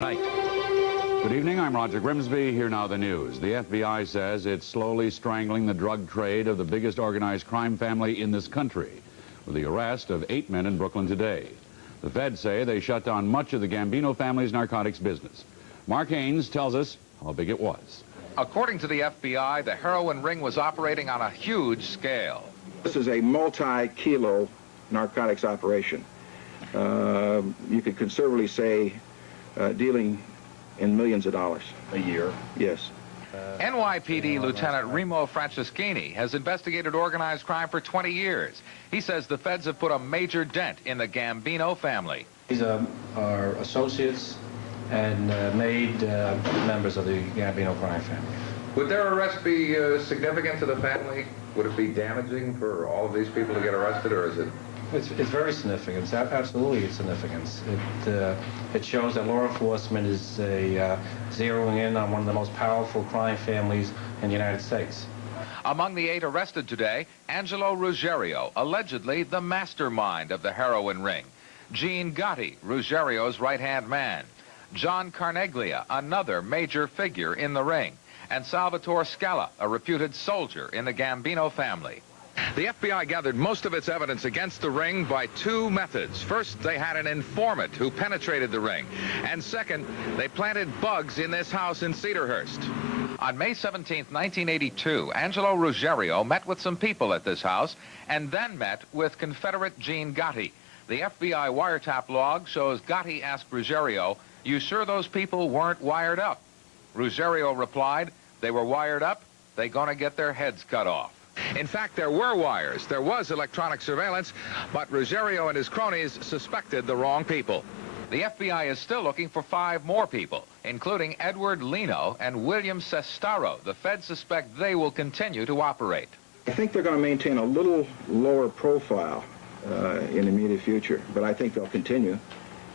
Right. Good evening, I'm Roger Grimsby. Here now the news. The FBI says it's slowly strangling the drug trade of the biggest organized crime family in this country, with the arrest of 8 men in Brooklyn today. The feds say they shut down much of the Gambino family's narcotics business. Mark Haynes tells us how big it was. According to the FBI, the heroin ring was operating on a huge scale. This is a multi-kilo narcotics operation. You could conservatively say dealing in millions of dollars. A year? Yes. NYPD Lieutenant Remo Franceschini has investigated organized crime for 20 years. He says the feds have put a major dent in the Gambino family. These are associates and made members of the Gambino crime family. Would their arrest be significant to the family? Would it be damaging for all of these people to get arrested, or is it? It's very significant. It's absolutely its significance. It shows that law enforcement is zeroing in on one of the most powerful crime families in the United States. Among the 8 arrested today, Angelo Ruggerio, allegedly the mastermind of the heroin ring. Gene Gotti, Ruggerio's right-hand man. John Carneglia, another major figure in the ring. And Salvatore Scala, a reputed soldier in the Gambino family. The FBI gathered most of its evidence against the ring by 2 methods. First, they had an informant who penetrated the ring. And second, they planted bugs in this house in Cedarhurst. On May 17, 1982, Angelo Ruggerio met with some people at this house and then met with Confederate Gene Gotti. The FBI wiretap log shows Gotti asked Ruggerio, "You sure those people weren't wired up?" Ruggerio replied, "They were wired up. They gonna get their heads cut off." In fact, there were wires, there was electronic surveillance, but Ruggerio and his cronies suspected the wrong people. The FBI is still looking for 5 more people, including Edward Lino and William Sestaro. The feds suspect they will continue to operate. I think they're going to maintain a little lower profile in the immediate future, but I think they'll continue.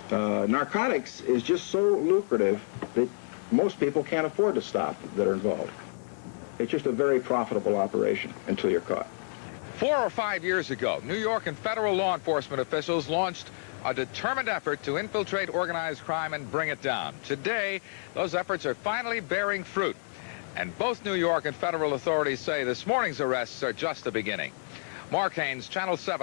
Narcotics is just so lucrative that most people can't afford to stop that are involved. It's just a very profitable operation until you're caught. 4 or 5 years ago, New York and federal law enforcement officials launched a determined effort to infiltrate organized crime and bring it down. Today, those efforts are finally bearing fruit. And both New York and federal authorities say this morning's arrests are just the beginning. Mark Haynes, Channel 7.